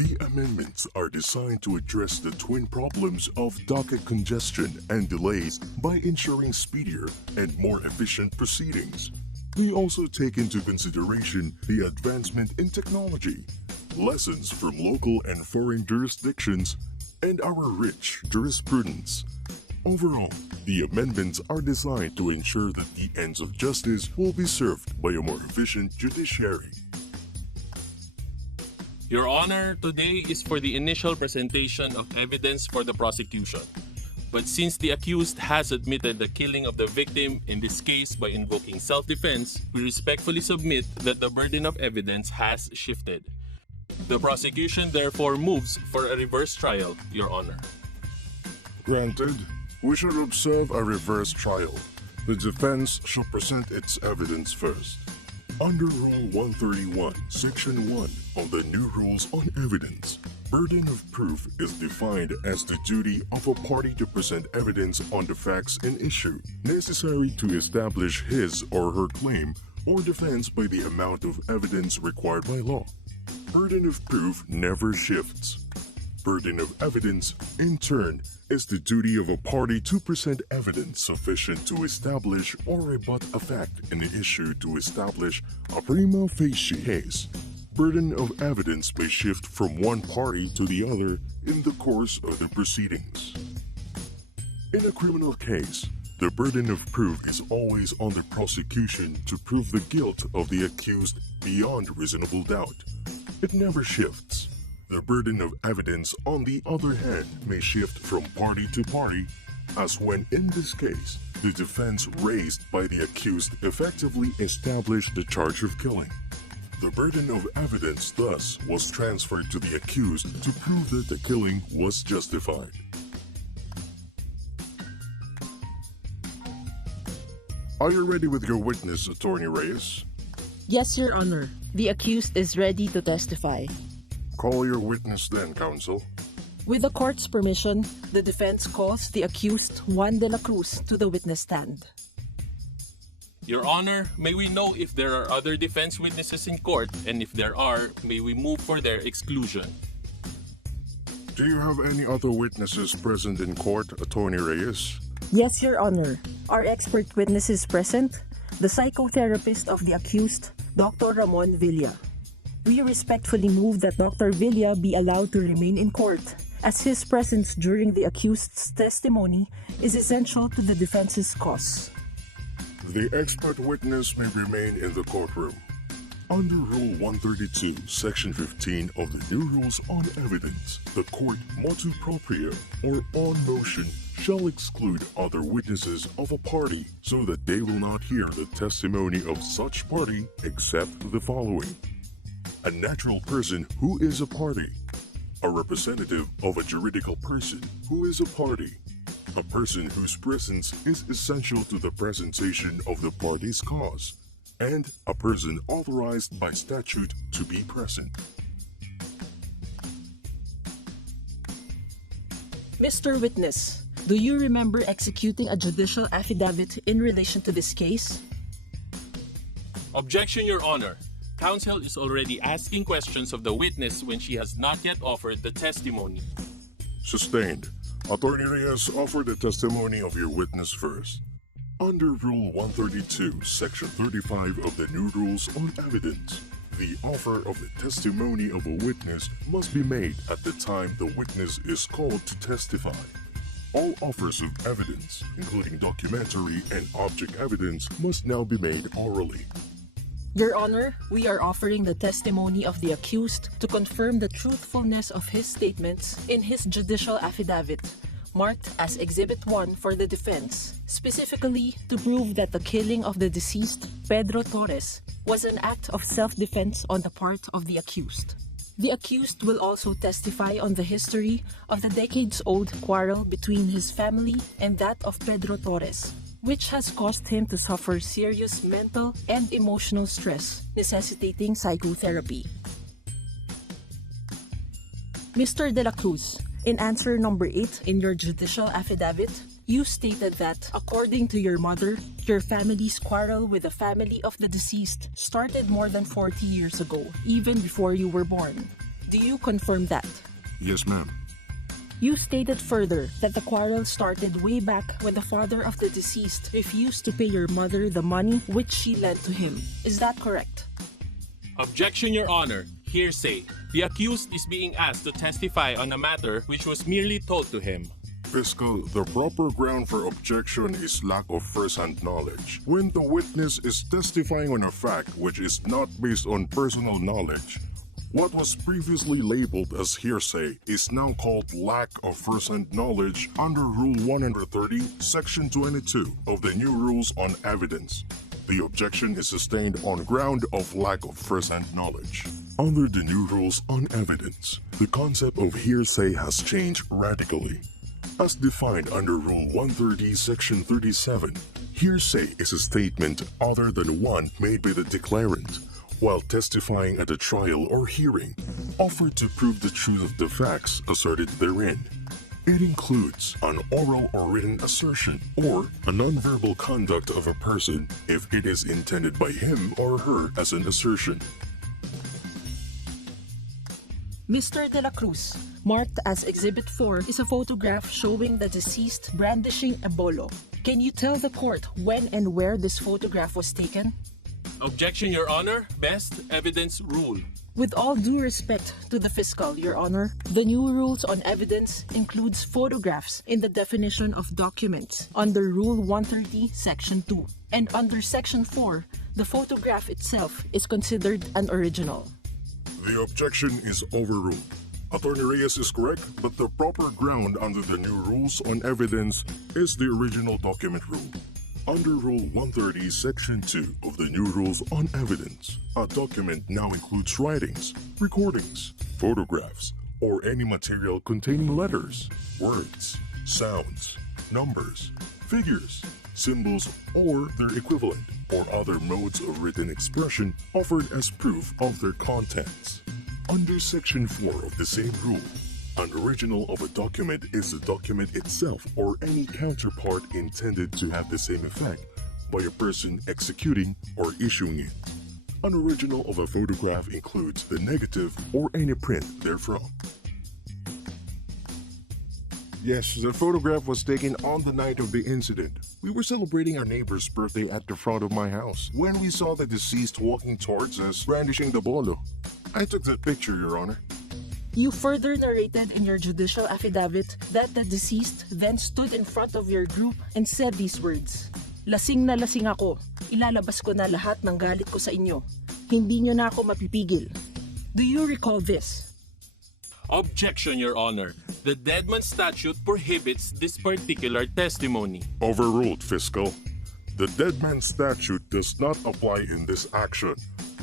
The amendments are designed to address the twin problems of docket congestion and delays by ensuring speedier and more efficient proceedings. We also take into consideration the advancement in technology, lessons from local and foreign jurisdictions, and our rich jurisprudence. Overall, the amendments are designed to ensure that the ends of justice will be served by a more efficient judiciary. Your Honor, today is for the initial presentation of evidence for the prosecution. But since the accused has admitted the killing of the victim in this case by invoking self-defense, we respectfully submit that the burden of evidence has shifted. The prosecution therefore moves for a reverse trial, Your Honor. Granted, we should observe a reverse trial. The defense shall present its evidence first. Under Rule 131, Section 1 of the new Rules on Evidence, burden of proof is defined as the duty of a party to present evidence on the facts in issue, necessary to establish his or her claim or defense by the amount of evidence required by law. Burden of proof never shifts. Burden of evidence, in turn, is the duty of a party to present evidence sufficient to establish or rebut a fact in the issue to establish a prima facie case. Burden of evidence may shift from one party to the other in the course of the proceedings. In a criminal case, the burden of proof is always on the prosecution to prove the guilt of the accused beyond reasonable doubt. It never shifts. The burden of evidence, on the other hand, may shift from party to party, as when in this case, the defense raised by the accused effectively established the charge of killing. The burden of evidence thus was transferred to the accused to prove that the killing was justified. Are you ready with your witness, Attorney Reyes? Yes, Your Honor. The accused is ready to testify. Call your witness then, counsel. With the court's permission, the defense calls the accused Juan de la Cruz to the witness stand. Your Honor, may we know if there are other defense witnesses in court, and if there are, may we move for their exclusion. Do you have any other witnesses present in court, Attorney Reyes? Yes, Your Honor. Our expert witness is present, the psychotherapist of the accused, Dr. Ramon Villa. We respectfully move that Dr. Villa be allowed to remain in court, as his presence during the accused's testimony is essential to the defense's cause. The expert witness may remain in the courtroom. Under Rule 132, Section 15 of the new Rules on Evidence, the court motu proprio, or on motion, shall exclude other witnesses of a party so that they will not hear the testimony of such party except the following: a natural person who is a party, a representative of a juridical person who is a party, a person whose presence is essential to the presentation of the party's cause, and a person authorized by statute to be present. Mr. Witness, do you remember executing a judicial affidavit in relation to this case? Objection, Your Honor. Counsel is already asking questions of the witness when she has not yet offered the testimony. Sustained. Attorney Reyes, offer the testimony of your witness first. Under Rule 132, Section 35 of the new Rules on Evidence, the offer of the testimony of a witness must be made at the time the witness is called to testify. All offers of evidence, including documentary and object evidence, must now be made orally. Your Honor, we are offering the testimony of the accused to confirm the truthfulness of his statements in his judicial affidavit, marked as Exhibit 1 for the defense, specifically to prove that the killing of the deceased, Pedro Torres, was an act of self-defense on the part of the accused. The accused will also testify on the history of the decades-old quarrel between his family and that of Pedro Torres, which has caused him to suffer serious mental and emotional stress, necessitating psychotherapy. Mr. De La Cruz, in answer number 8 in your judicial affidavit, you stated that, according to your mother, your family's quarrel with the family of the deceased started more than 40 years ago, even before you were born. Do you confirm that? Yes, ma'am. You stated further that the quarrel started way back when the father of the deceased refused to pay your mother the money which she lent to him. Is that correct? Objection, Your Honor. Hearsay. The accused is being asked to testify on a matter which was merely told to him. Fiscal, the proper ground for objection is lack of first-hand knowledge. When the witness is testifying on a fact which is not based on personal knowledge, what was previously labeled as hearsay is now called lack of first-hand knowledge under Rule 130, Section 22 of the new Rules on Evidence. The objection is sustained on ground of lack of first-hand knowledge. Under the new Rules on Evidence, the concept of hearsay has changed radically. As defined under Rule 130, Section 37, hearsay is a statement other than one made by the declarant, while testifying at a trial or hearing, offered to prove the truth of the facts asserted therein. It includes an oral or written assertion or a nonverbal conduct of a person if it is intended by him or her as an assertion. Mr. De La Cruz, marked as Exhibit 4 is a photograph showing the deceased brandishing a bolo. Can you tell the court when and where this photograph was taken? Objection, Your Honor. Best evidence rule. With all due respect to the fiscal, Your Honor, the new rules on evidence includes photographs in the definition of documents under Rule 130, Section 2. And under Section 4, the photograph itself is considered an original. The objection is overruled. Attorney Reyes is correct, but the proper ground under the new rules on evidence is the original document rule. Under Rule 130, Section 2 of the new Rules on Evidence, a document now includes writings, recordings, photographs, or any material containing letters, words, sounds, numbers, figures, symbols, or their equivalent, or other modes of written expression offered as proof of their contents. Under Section 4 of the same rule, an original of a document is the document itself or any counterpart intended to have the same effect by a person executing or issuing it. An original of a photograph includes the negative or any print therefrom. Yes, the photograph was taken on the night of the incident. We were celebrating our neighbor's birthday at the front of my house when we saw the deceased walking towards us, brandishing the bolo. I took that picture, Your Honor. You further narrated in your judicial affidavit that the deceased then stood in front of your group and said these words, "Lasing na lasing ako. Ilalabas ko na lahat ng galit ko sa inyo. Hindi nyo na ako mapipigil." Do you recall this? Objection, Your Honor. The Deadman Statute prohibits this particular testimony. Overruled, Fiscal. The Deadman Statute does not apply in this action.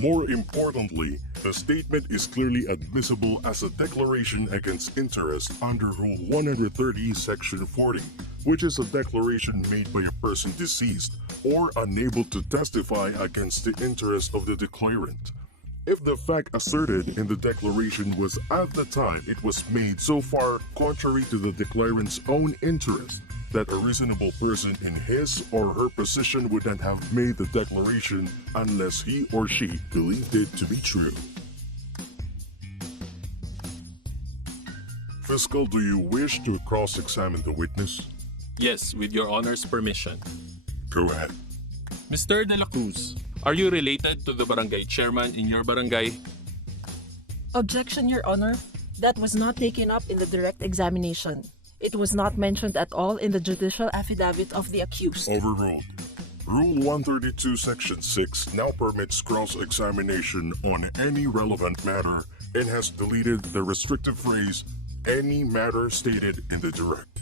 More importantly, the statement is clearly admissible as a declaration against interest under Rule 130, Section 40, which is a declaration made by a person deceased or unable to testify against the interest of the declarant. If the fact asserted in the declaration was at the time it was made so far contrary to the declarant's own interest, that a reasonable person in his or her position would not have made the declaration unless he or she believed it to be true. Fiscal, do you wish to cross-examine the witness? Yes, with Your Honor's permission. Go ahead. Mr. De La Cruz, are you related to the barangay chairman in your barangay? Objection, Your Honor. That was not taken up in the direct examination. It was not mentioned at all in the judicial affidavit of the accused. Overruled. Rule 132, Section 6 now permits cross-examination on any relevant matter and has deleted the restrictive phrase, any matter stated in the direct.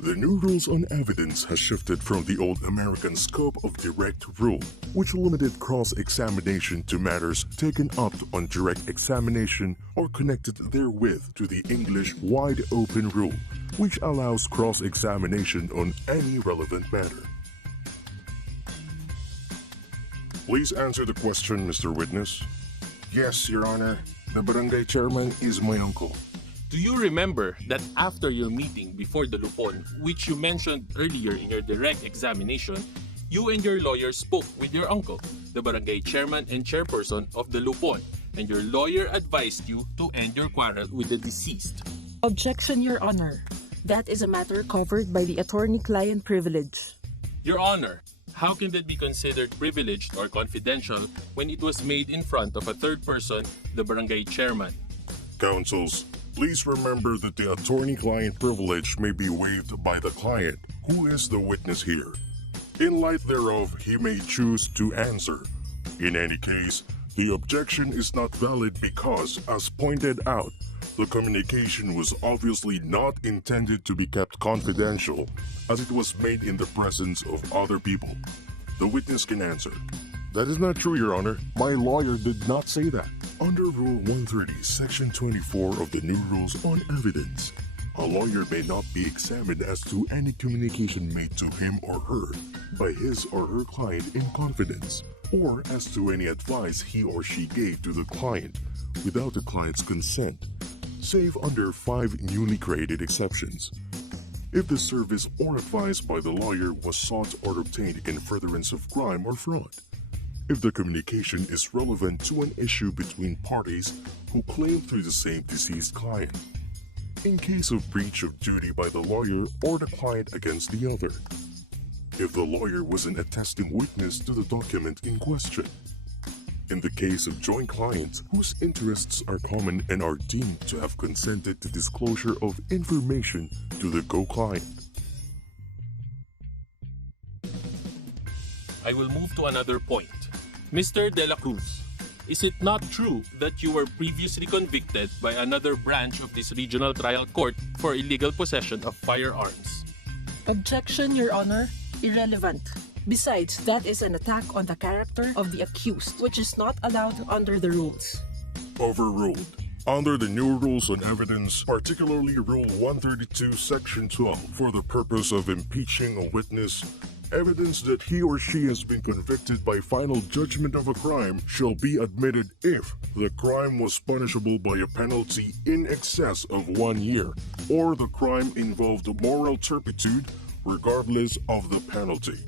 The new rules on evidence has shifted from the old American scope of direct rule, which limited cross-examination to matters taken up on direct examination or connected therewith, to the English wide-open rule, which allows cross-examination on any relevant matter. Please answer the question, Mr. Witness. Yes, Your Honor. The barangay chairman is my uncle. Do you remember that after your meeting before the Lupon, which you mentioned earlier in your direct examination, you and your lawyer spoke with your uncle, the barangay chairman and chairperson of the Lupon, and your lawyer advised you to end your quarrel with the deceased. Objection, Your Honor. That is a matter covered by the attorney-client privilege. Your Honor, how can that be considered privileged or confidential when it was made in front of a third person, the barangay chairman? Counsels, please remember that the attorney-client privilege may be waived by the client, who is the witness here. In light thereof, he may choose to answer. In any case, the objection is not valid because, as pointed out, the communication was obviously not intended to be kept confidential, as it was made in the presence of other people. The witness can answer. That is not true, Your Honor. My lawyer did not say that. Under Rule 130, Section 24 of the new rules on evidence, a lawyer may not be examined as to any communication made to him or her by his or her client in confidence, or as to any advice he or she gave to the client without the client's consent, save under 5 newly created exceptions. If the service or advice by the lawyer was sought or obtained in furtherance of crime or fraud, if the communication is relevant to an issue between parties who claim through the same deceased client, in case of breach of duty by the lawyer or the client against the other, if the lawyer was an attesting witness to the document in question, in the case of joint clients whose interests are common and are deemed to have consented to disclosure of information to the co-client. I will move to another point. Mr. De La Cruz, is it not true that you were previously convicted by another branch of this regional trial court for illegal possession of firearms? Objection, Your Honor. Irrelevant. Besides, that is an attack on the character of the accused, which is not allowed under the rules. Overruled. Under the new rules on evidence, particularly Rule 132, Section 12, for the purpose of impeaching a witness, evidence that he or she has been convicted by final judgment of a crime shall be admitted if the crime was punishable by a penalty in excess of 1 year, or the crime involved moral turpitude regardless of the penalty.